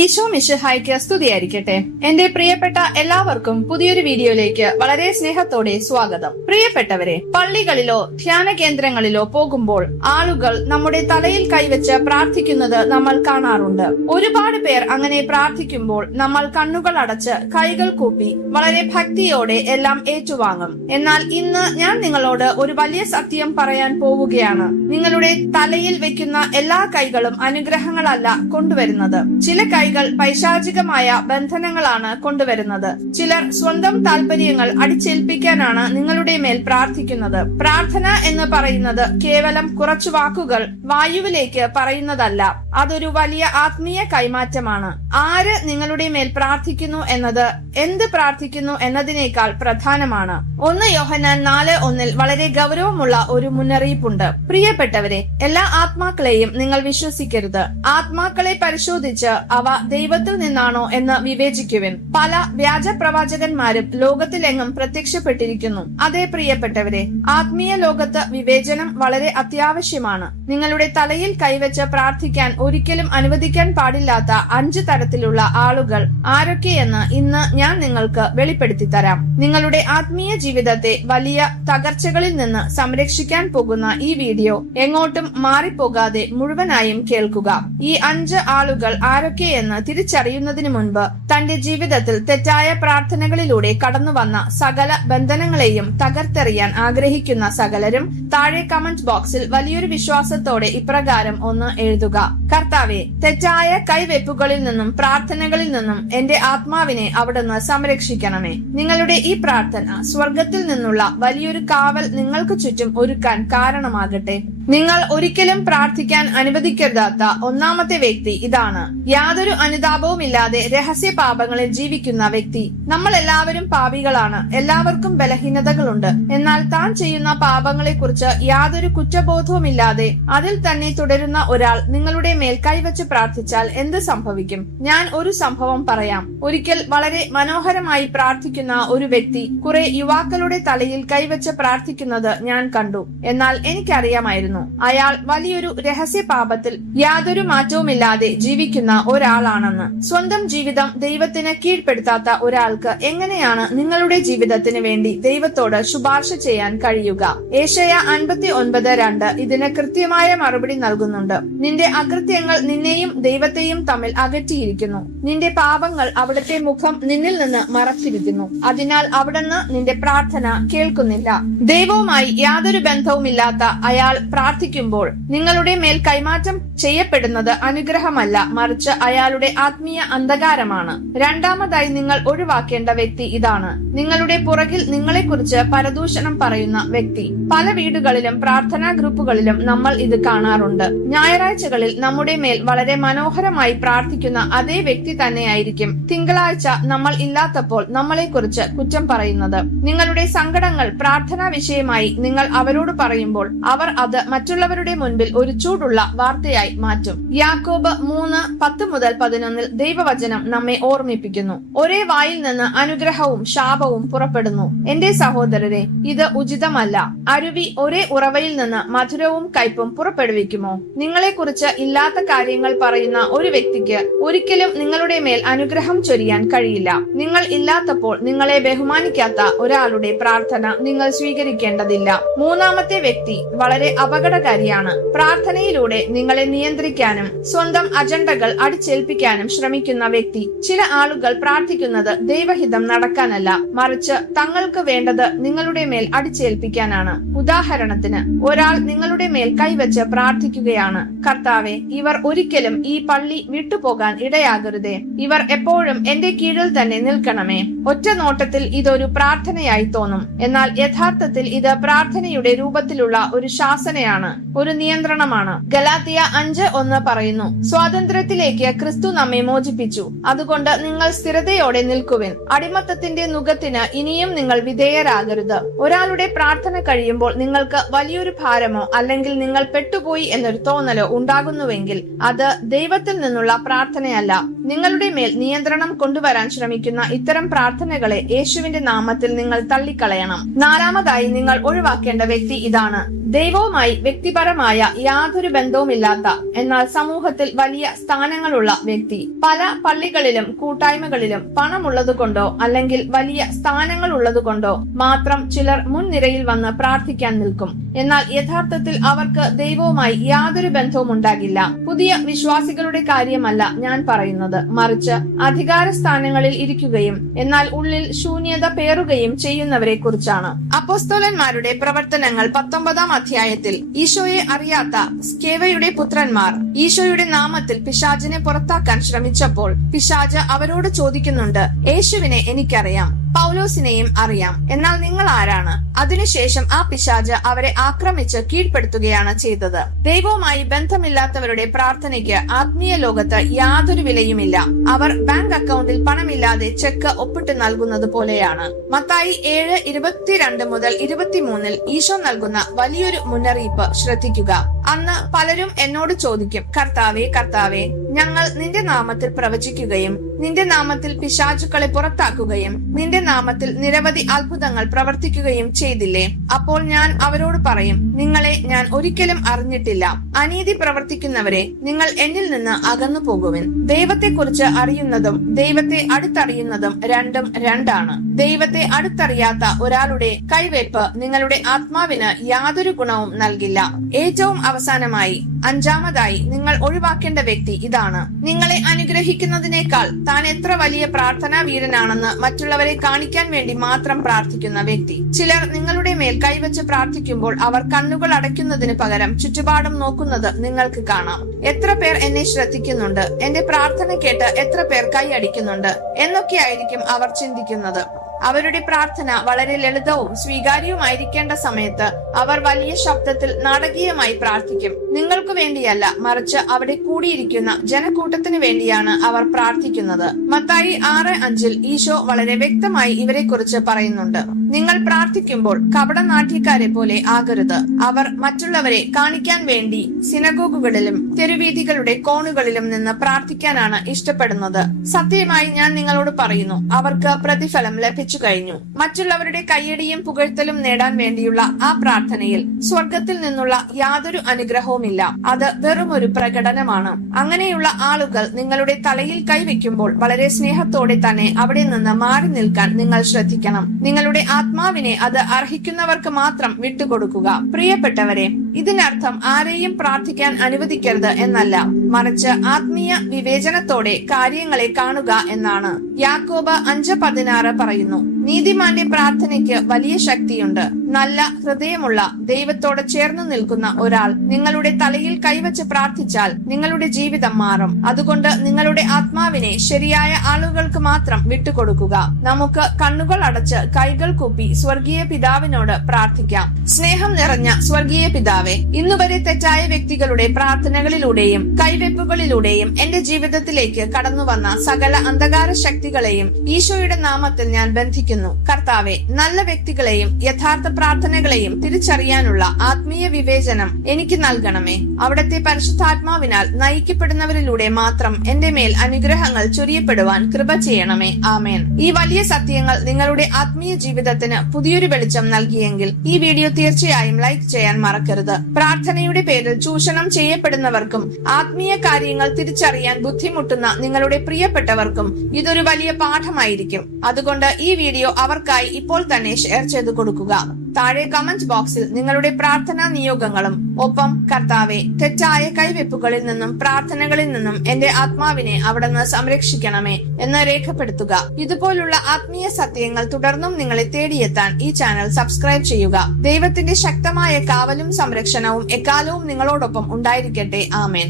ഈശോ മിശിഹായ്ക്ക് സ്തുതിയായിരിക്കട്ടെ. എന്റെ പ്രിയപ്പെട്ട എല്ലാവർക്കും പുതിയൊരു വീഡിയോയിലേക്ക് വളരെ സ്നേഹത്തോടെ സ്വാഗതം. പ്രിയപ്പെട്ടവരെ, പള്ളികളിലോ ധ്യാന കേന്ദ്രങ്ങളിലോ പോകുമ്പോൾ ആളുകൾ നമ്മുടെ തലയിൽ കൈവച്ച് പ്രാർത്ഥിക്കുന്നത് നമ്മൾ കാണാറുണ്ട്. ഒരുപാട് പേർ അങ്ങനെ പ്രാർത്ഥിക്കുമ്പോൾ നമ്മൾ കണ്ണുകൾ അടച്ച് കൈകൾ കൂപ്പി വളരെ ഭക്തിയോടെ എല്ലാം ഏറ്റുവാങ്ങും. എന്നാൽ ഇന്ന് ഞാൻ നിങ്ങളോട് ഒരു വലിയ സത്യം പറയാൻ പോവുകയാണ്. നിങ്ങളുടെ തലയിൽ വെക്കുന്ന എല്ലാ കൈകളും അനുഗ്രഹങ്ങളല്ല കൊണ്ടുവരുന്നത്. ചില കൈകൾ പൈശാചികമായ ബന്ധനങ്ങളാണ് കൊണ്ടുവരുന്നത്. ചിലർ സ്വന്തം താല്പര്യങ്ങൾ അടിച്ചേൽപ്പിക്കാനാണ് നിങ്ങളുടെ മേൽ പ്രാർത്ഥിക്കുന്നത്. പ്രാർത്ഥന എന്ന് പറയുന്നത് കേവലം കുറച്ചു വാക്കുകൾ വായുവിലേക്ക് പറയുന്നതല്ല. അതൊരു വലിയ ആത്മീയ കൈമാറ്റമാണ്. ആര് നിങ്ങളുടെ മേൽ പ്രാർത്ഥിക്കുന്നു എന്നത് എന്ത് പ്രാർത്ഥിക്കുന്നു എന്നതിനേക്കാൾ പ്രധാനമാണ്. 1 യോഹന്നാൻ 4:1 വളരെ ഗൗരവമുള്ള ഒരു മുന്നറിയിപ്പുണ്ട്. പ്രിയപ്പെട്ടവരെ, എല്ലാ ആത്മാക്കളെയും നിങ്ങൾ വിശ്വസിക്കരുത്. ആത്മാക്കളെ പരിശോധിച്ച് അവ ദൈവത്തിൽ നിന്നാണോ എന്ന് വിവേചിക്കുവിൻ. പല വ്യാജ പ്രവാചകന്മാരും ലോകത്തിലെങ്ങും പ്രത്യക്ഷപ്പെട്ടിരിക്കുന്നു. അതേ പ്രിയപ്പെട്ടവരെ, ആത്മീയ ലോകത്ത് വിവേചനം വളരെ അത്യാവശ്യമാണ്. നിങ്ങളുടെ തലയിൽ കൈവച്ച് പ്രാർത്ഥിക്കാൻ ഒരിക്കലും അനുവദിക്കാൻ പാടില്ലാത്ത 5 തരത്തിലുള്ള ആളുകൾ ആരൊക്കെയെന്ന് ഇന്ന് ഞാൻ നിങ്ങൾക്ക് വെളിപ്പെടുത്തി തരാം. നിങ്ങളുടെ ആത്മീയ ജീവിതത്തെ വലിയ തകർച്ചകളിൽ നിന്ന് സംരക്ഷിക്കാൻ പോകുന്ന ഈ വീഡിയോ എങ്ങോട്ടും മാറിപ്പോകാതെ മുഴുവനായും കേൾക്കുക. ഈ 5 ആളുകൾ ആരൊക്കെയെന്ന് തിരിച്ചറിയുന്നതിന് മുൻപ് തന്റെ ജീവിതത്തിൽ തെറ്റായ പ്രാർത്ഥനകളിലൂടെ കടന്നുവന്ന സകല ബന്ധനങ്ങളെയും തകർത്തെറിയാൻ ആഗ്രഹിക്കുന്ന സകലരും താഴെ കമന്റ് ബോക്സിൽ വലിയൊരു വിശ്വാസത്തോടെ ഇപ്രകാരം ഒന്ന് എഴുതുക: കർത്താവേ, തെറ്റായ കൈവെപ്പുകളിൽ നിന്നും പ്രാർത്ഥനകളിൽ നിന്നും എന്റെ ആത്മാവിനെ അവിടുന്ന് സംരക്ഷിക്കണമേ. നിങ്ങളുടെ ഈ പ്രാർത്ഥന സ്വർഗത്തിൽ നിന്നുള്ള വലിയൊരു കാവൽ നിങ്ങൾക്ക് ചുറ്റും ഒരുക്കാൻ കാരണമാകട്ടെ. നിങ്ങൾ ഒരിക്കലും പ്രാർത്ഥിക്കാൻ അനുവദിക്കരുതാത്ത ഒന്നാമത്തെ വ്യക്തി ഇതാണ്: യാതൊരു അനുതാപവുമില്ലാതെ രഹസ്യ പാപങ്ങളിൽ ജീവിക്കുന്ന വ്യക്തി. നമ്മൾ എല്ലാവരും പാപികളാണ്. എല്ലാവർക്കും ബലഹീനതകളുണ്ട്. എന്നാൽ താൻ ചെയ്യുന്ന പാപങ്ങളെ കുറിച്ച് യാതൊരു കുറ്റബോധവുമില്ലാതെ അതിൽ തന്നെ തുടരുന്ന ഒരാൾ നിങ്ങളുടെ മേൽ കൈവച്ച് പ്രാർത്ഥിച്ചാൽ എന്ത് സംഭവിക്കും? ഞാൻ ഒരു സംഭവം പറയാം. ഒരിക്കൽ വളരെ മനോഹരമായി പ്രാർത്ഥിക്കുന്ന ഒരു വ്യക്തി കുറെ യുവാക്കളുടെ തലയിൽ കൈവച്ച് പ്രാർത്ഥിക്കുന്നത് ഞാൻ കണ്ടു. എന്നാൽ എനിക്കറിയാമായിരുന്നു അയാൾ വലിയൊരു രഹസ്യ പാപത്തിൽ യാതൊരു മാറ്റവുമില്ലാതെ ജീവിക്കുന്ന ഒരാളാണെന്ന്. സ്വന്തം ജീവിതം ദൈവത്തിന് കീഴ്പ്പെടുത്താത്ത ഒരാൾക്ക് എങ്ങനെയാണ് നിങ്ങളുടെ ജീവിതത്തിന് വേണ്ടി ദൈവത്തോട് ശുപാർശ ചെയ്യാൻ കഴിയുക? യേശയ്യാ 59:2 ഇതിന് കൃത്യമായ മറുപടി നൽകുന്നുണ്ട്. നിന്റെ അകൃത്യങ്ങൾ നിന്നെയും ദൈവത്തെയും തമ്മിൽ അകറ്റിയിരിക്കുന്നു. നിന്റെ പാപങ്ങൾ അവിടുത്തെ മുഖം നിന്നിൽ നിന്ന് മറച്ചിരിക്കുന്നു. അതിനാൽ അവിടുന്ന് നിന്റെ പ്രാർത്ഥന കേൾക്കുന്നില്ല. ദൈവവുമായി യാതൊരു ബന്ധവുമില്ലാത്ത അയാൾ പ്രാർത്ഥിക്കുമ്പോൾ നിങ്ങളുടെ മേൽ കൈമാറ്റം ചെയ്യപ്പെടുന്നത് അനുഗ്രഹമല്ല, മറിച്ച് അയാളുടെ ആത്മീയ അന്ധകാരമാണ്. രണ്ടാമതായി നിങ്ങൾ ഒഴിവാക്കേണ്ട വ്യക്തി ഇതാണ്: നിങ്ങളുടെ പുറകിൽ നിങ്ങളെക്കുറിച്ച് പരദൂഷണം പറയുന്ന വ്യക്തി. പല വീടുകളിലും പ്രാർത്ഥനാ ഗ്രൂപ്പുകളിലും നമ്മൾ ഇത് കാണാറുണ്ട്. ഞായറാഴ്ചകളിൽ നമ്മുടെ മേൽ വളരെ മനോഹരമായി പ്രാർത്ഥിക്കുന്ന അതേ വ്യക്തി തന്നെയായിരിക്കും തിങ്കളാഴ്ച നമ്മൾ ഇല്ലാത്തപ്പോൾ നമ്മളെക്കുറിച്ച് കുറ്റം പറയുന്നത്. നിങ്ങളുടെ സങ്കടങ്ങൾ പ്രാർത്ഥനാ വിഷയമായി നിങ്ങൾ അവരോട് പറയുമ്പോൾ അവർ അത് മറ്റുള്ളവരുടെ മുൻപിൽ ഒരു ചൂടുള്ള വാർത്തയായി മാറ്റും. യാക്കോബ് 3:10-11 ദൈവവചനം നമ്മെ ഓർമ്മിപ്പിക്കുന്നു: ഒരേ വായിൽ നിന്ന് അനുഗ്രഹവും ശാപവും പുറപ്പെടുന്നു. എന്റെ സഹോദരരെ, ഇത് ഉചിതമല്ല. അരുവി ഒരേ ഉറവയിൽ നിന്ന് മധുരവും കയ്പും പുറപ്പെടുവിക്കുമോ? നിങ്ങളെക്കുറിച്ച് ഇല്ലാത്ത കാര്യങ്ങൾ പറയുന്ന ഒരു വ്യക്തിക്ക് ഒരിക്കലും നിങ്ങളുടെ മേൽ അനുഗ്രഹം ചൊരിയാൻ കഴിയില്ല. നിങ്ങൾ ഇല്ലാത്തപ്പോൾ നിങ്ങളെ ബഹുമാനിക്കാത്ത ഒരാളുടെ പ്രാർത്ഥന നിങ്ങൾ സ്വീകരിക്കേണ്ടതില്ല. മൂന്നാമത്തെ വ്യക്തി വളരെ അപകടകാരിയാണ്. പ്രാർത്ഥനയിലൂടെ നിങ്ങളെ നിയന്ത്രിക്കാനും സ്വന്തം അജണ്ടകൾ അടിച്ചേൽപ്പിക്കാനും ശ്രമിക്കുന്ന വ്യക്തി. ചില ആളുകൾ പ്രാർത്ഥിക്കുന്നത് ദൈവഹിതം നടക്കാനല്ല, മറിച്ച് തങ്ങൾക്ക് വേണ്ടത് നിങ്ങളുടെ മേൽ അടിച്ചേൽപ്പിക്കാനാണ്. ഉദാഹരണത്തിന്, ഒരാൾ നിങ്ങളുടെ മേൽ കൈവച്ച് പ്രാർത്ഥിക്കുകയാണ്: കർത്താവെ, ഇവർ ഒരിക്കലും ഈ പള്ളി വിട്ടുപോകാൻ ഇടയാകരുതേ. ഇവർ എപ്പോഴും എന്റെ കീഴിൽ തന്നെ നിൽക്കണമേ. ഒറ്റ നോട്ടത്തിൽ ഇതൊരു പ്രാർത്ഥനയായി തോന്നും. എന്നാൽ യഥാർത്ഥത്തിൽ ഇത് പ്രാർത്ഥനയുടെ രൂപത്തിലുള്ള ഒരു ശാസനയാണ്, ഒരു നിയന്ത്രണമാണ്. ഗലാത്യ 5:1 പറയുന്നു: സ്വാതന്ത്ര്യത്തിലേക്ക് ക്രിസ്തു നമ്മെ മോചിപ്പിച്ചു. അതുകൊണ്ട് നിങ്ങൾ സ്ഥിരതയോടെ നിൽക്കുവിൻ. അടിമത്തത്തിന്റെ നുകത്തിന് ഇനിയും നിങ്ങൾ വിധേയരാകരുത്. ഒരാളുടെ പ്രാർത്ഥന കഴിയുമ്പോൾ നിങ്ങൾക്ക് വലിയൊരു ഭാരമോ അല്ലെങ്കിൽ നിങ്ങൾ പെട്ടുപോയി എന്നൊരു തോന്നലോ ഉണ്ടാകുന്നുവെങ്കിൽ അത് ദൈവത്തിൽ നിന്നുള്ള പ്രാർത്ഥനയല്ല. നിങ്ങളുടെ മേൽ നിയന്ത്രണം കൊണ്ടുവരാൻ ശ്രമിക്കുന്ന ഇത്തരം പ്രാർത്ഥനകളെ യേശുവിന്റെ നാമത്തിൽ നിങ്ങൾ തള്ളിക്കളയണം. നാലാമതായി നിങ്ങൾ ഒഴിവാക്കേണ്ട വ്യക്തി ഇതാണ്: ദൈവവുമായി വ്യക്തിപരമായ യാതൊരു ബന്ധവുമില്ലാത്ത എന്നാൽ സമൂഹത്തിൽ വലിയ സ്ഥാനങ്ങളുള്ള വ്യക്തി. പല പള്ളികളിലും കൂട്ടായ്മകളിലും പണമുള്ളതുകൊണ്ടോ അല്ലെങ്കിൽ വലിയ സ്ഥാനങ്ങൾ ഉള്ളതുകൊണ്ടോ മാത്രം ചിലർ മുൻനിരയിൽ വന്ന് പ്രാർത്ഥിക്കാൻ നിൽക്കും. എന്നാൽ യഥാർത്ഥത്തിൽ അവർക്ക് ദൈവവുമായി യാതൊരു ബന്ധവും ഉണ്ടാകില്ല. പുതിയ വിശ്വാസികളുടെ കാര്യമല്ല ഞാൻ പറയുന്നത്, മറിച്ച് അധികാര സ്ഥാനങ്ങളിൽ ഇരിക്കുകയും എന്നാൽ ഉള്ളിൽ ശൂന്യത പേറുകയും ചെയ്യുന്നവരെ കുറിച്ചാണ്. അപ്പോസ്തലന്മാരുടെ പ്രവർത്തനങ്ങൾ 19-ാം അധ്യായത്തിൽ ഈശോയെ അറിയാത്ത സ്കേവയുടെ പുത്രന്മാർ ഈശോയുടെ നാമത്തിൽ പിശാചിനെ പുറത്താക്കാൻ ശ്രമിച്ചപ്പോൾ പിശാച് അവരോട് ചോദിക്കുന്നുണ്ട്, യേശുവിനെ എനിക്കറിയാം, പൗലോസിനെയും അറിയാം, എന്നാൽ നിങ്ങൾ ആരാണ്? അതിനുശേഷം ആ പിശാച് അവരെ ആക്രമിച്ച് കീഴ്പ്പെടുത്തുകയാണ് ചെയ്തത്. ദൈവവുമായി ബന്ധമില്ലാത്തവരുടെ പ്രാർത്ഥനയ്ക്ക് ആത്മീയ ലോകത്ത് യാതൊരു വിലയുമില്ല. അവർ ബാങ്ക് അക്കൗണ്ടിൽ പണമില്ലാതെ ചെക്ക് ഒപ്പിട്ട് നൽകുന്നത് പോലെയാണ്. മത്തായി 7:22 മുതൽ 23 ഈശോ നൽകുന്ന വലിയൊരു മുന്നറിയിപ്പ് ശ്രദ്ധിക്കുക. അന്ന് പലരും എന്നോട് ചോദിക്കും, കർത്താവേ കർത്താവേ, ഞങ്ങൾ നിന്റെ നാമത്തിൽ പ്രവചിക്കുകയും നിന്റെ നാമത്തിൽ പിശാചുക്കളെ പുറത്താക്കുകയും നിന്റെ നാമത്തിൽ നിരവധി അത്ഭുതങ്ങൾ പ്രവർത്തിക്കുകയും ചെയ്തില്ലേ? അപ്പോൾ ഞാൻ അവരോട് പറയും, നിങ്ങളെ ഞാൻ ഒരിക്കലും അറിഞ്ഞിട്ടില്ല. അനീതി പ്രവർത്തിക്കുന്നവരെ, നിങ്ങൾ എന്നിൽ നിന്ന് അകന്നു പോകുവിൻ. ദൈവത്തെക്കുറിച്ച് അറിയുന്നതും ദൈവത്തെ അടുത്തറിയുന്നതും രണ്ടും രണ്ടാണ്. ദൈവത്തെ അടുത്തറിയാത്ത ഒരാളുടെ കൈവയ്പ് നിങ്ങളുടെ ആത്മാവിന് യാതൊരു ഗുണവും നൽകില്ല. ഏറ്റവും അവസാനമായി 5-ാമതായി നിങ്ങൾ ഒഴിവാക്കേണ്ട വ്യക്തി ഇതാണ്. നിങ്ങളെ അനുഗ്രഹിക്കുന്നതിനേക്കാൾ താൻ എത്ര വലിയ പ്രാർത്ഥനാ വീരനാണെന്ന് മറ്റുള്ളവരെ കാണിക്കാൻ വേണ്ടി മാത്രം പ്രാർത്ഥിക്കുന്ന വ്യക്തി. ചിലർ നിങ്ങളുടെ മേൽ കൈവച്ച് പ്രാർത്ഥിക്കുമ്പോൾ അവർ കണ്ണുകൾ അടയ്ക്കുന്നതിന് പകരം ചുറ്റുപാടും നോക്കുന്നത് നിങ്ങൾക്ക് കാണാം. എത്ര പേർ എന്നെ ശ്രദ്ധിക്കുന്നുണ്ട്, എന്റെ പ്രാർത്ഥന കേട്ട് എത്ര പേർ കൈയടിക്കുന്നുണ്ട് എന്നൊക്കെയായിരിക്കും അവർ ചിന്തിക്കുന്നത്. അവരുടെ പ്രാർത്ഥന വളരെ ലളിതവും സ്വീകാര്യവുമായിരിക്കേണ്ട സമയത്ത് അവർ വലിയ ശബ്ദത്തിൽ നാടകീയമായി പ്രാർത്ഥിക്കും. നിങ്ങൾക്ക് വേണ്ടിയല്ല, മറിച്ച് അവിടെ കൂടിയിരിക്കുന്ന ജനക്കൂട്ടത്തിന് വേണ്ടിയാണ് അവർ പ്രാർത്ഥിക്കുന്നത്. മത്തായി 6:5 ഈശോ വളരെ വ്യക്തമായി ഇവരെ കുറിച്ച് പറയുന്നുണ്ട്. നിങ്ങൾ പ്രാർത്ഥിക്കുമ്പോൾ കപടനാട്യക്കാരെ പോലെ ആകരുത്. അവർ മറ്റുള്ളവരെ കാണിക്കാൻ വേണ്ടി സിനഗോഗുകളിലും തെരുവീഥികളുടെ കോണുകളിലും നിന്ന് പ്രാർത്ഥിക്കാനാണ് ഇഷ്ടപ്പെടുന്നത്. സത്യമായി ഞാൻ നിങ്ങളോട് പറയുന്നു, അവർക്ക് പ്രതിഫലം ലഭിച്ചു കഴിഞ്ഞു. മറ്റുള്ളവരുടെ കയ്യടിയും പുകഴ്ത്തലും നേടാൻ വേണ്ടിയുള്ള ആ പ്രാർത്ഥനയിൽ സ്വർഗത്തിൽ നിന്നുള്ള യാതൊരു അനുഗ്രഹവുമില്ല. അത് വെറുമൊരു പ്രകടനമാണ്. അങ്ങനെയുള്ള ആളുകൾ നിങ്ങളുടെ തലയിൽ കൈവയ്ക്കുമ്പോൾ വളരെ സ്നേഹത്തോടെ തന്നെ അവിടെ നിന്ന് മാറി നിൽക്കാൻ നിങ്ങൾ ശ്രദ്ധിക്കണം. നിങ്ങളുടെ ആത്മാവിനെ അത് അർഹിക്കുന്നവർക്ക് മാത്രം വിട്ടുകൊടുക്കുക. പ്രിയപ്പെട്ടവരെ, ഇതിനർത്ഥം ആരെയും പ്രാർത്ഥിക്കാൻ അനുവദിക്കരുത് എന്നല്ല, മറിച്ച് ആത്മീയ വിവേചനത്തോടെ കാര്യങ്ങളെ കാണുക എന്നാണ്. യാക്കോബ് 5:16 പറയുന്നു, നീതിമാന്റെ പ്രാർത്ഥനയ്ക്ക് വലിയ ശക്തിയുണ്ട്. നല്ല ഹൃദയമുള്ള ദൈവത്തോട് ചേർന്നു നിൽക്കുന്ന ഒരാൾ നിങ്ങളുടെ തലയിൽ കൈവച്ച് പ്രാർത്ഥിച്ചാൽ നിങ്ങളുടെ ജീവിതം മാറും. അതുകൊണ്ട് നിങ്ങളുടെ ആത്മാവിനെ ശരിയായ ആളുകൾക്ക് മാത്രം വിട്ടുകൊടുക്കുക. നമുക്ക് കണ്ണുകൾ അടച്ച് കൈകൾ കൂപ്പി സ്വർഗീയ പിതാവിനോട് പ്രാർത്ഥിക്കാം. സ്നേഹം നിറഞ്ഞ സ്വർഗീയ പിതാവേ, ഇന്നുവരെ തെറ്റായ വ്യക്തികളുടെ പ്രാർത്ഥനകളിലൂടെയും കൈവെപ്പുകളിലൂടെയും എന്റെ ജീവിതത്തിലേക്ക് കടന്നുവന്ന സകല അന്ധകാര ശക്തികളെയും ഈശോയുടെ നാമത്തിൽ ഞാൻ ബന്ധിക്കുന്നു. കർത്താവെ, നല്ല വ്യക്തികളെയും യഥാർത്ഥ പ്രാർത്ഥനകളെയും തിരിച്ചറിയാനുള്ള ആത്മീയ വിവേചനം എനിക്ക് നൽകണമേ. അവിടുത്തെ പരിശുദ്ധാത്മാവിനാൽ നയിക്കപ്പെടുന്നവരിലൂടെ മാത്രം എന്റെ മേൽ അനുഗ്രഹങ്ങൾ ചൊരിയപ്പെടുവാൻ കൃപ ചെയ്യണമേ. ആമേൻ. ഈ വലിയ സത്യങ്ങൾ നിങ്ങളുടെ ആത്മീയ ജീവിതത്തിന് പുതിയൊരു വെളിച്ചം നൽകിയെങ്കിൽ ഈ വീഡിയോ തീർച്ചയായും ലൈക്ക് ചെയ്യാൻ മറക്കരുത്. പ്രാർത്ഥനയുടെ പേരിൽ ചൂഷണം ചെയ്യപ്പെടുന്നവർക്കും ആത്മീയ കാര്യങ്ങൾ തിരിച്ചറിയാൻ ബുദ്ധിമുട്ടുന്ന നിങ്ങളുടെ പ്രിയപ്പെട്ടവർക്കും ഇതൊരു വലിയ പാഠമായിരിക്കും. അതുകൊണ്ട് ഈ വീഡിയോ അവർക്കായി ഇപ്പോൾ തന്നെ ഷെയർ ചെയ്തു കൊടുക്കുക. താഴെ കമന്റ് ബോക്സിൽ നിങ്ങളുടെ പ്രാർത്ഥനാ നിയോഗങ്ങളും ഒപ്പം കർത്താവെ, തെറ്റായ കൈവെപ്പുകളിൽ നിന്നും പ്രാർത്ഥനകളിൽ നിന്നും എന്റെ ആത്മാവിനെ അവിടുന്ന് സംരക്ഷിക്കണമേ എന്ന് രേഖപ്പെടുത്തുക. ഇതുപോലുള്ള ആത്മീയ സത്യങ്ങൾ തുടർന്നും നിങ്ങളെ തേടിയെത്താൻ ഈ ചാനൽ സബ്സ്ക്രൈബ് ചെയ്യുക. ദൈവത്തിന്റെ ശക്തമായ കാവലും സംരക്ഷണവും എക്കാലവും നിങ്ങളോടൊപ്പം ഉണ്ടായിരിക്കട്ടെ. ആമേൻ.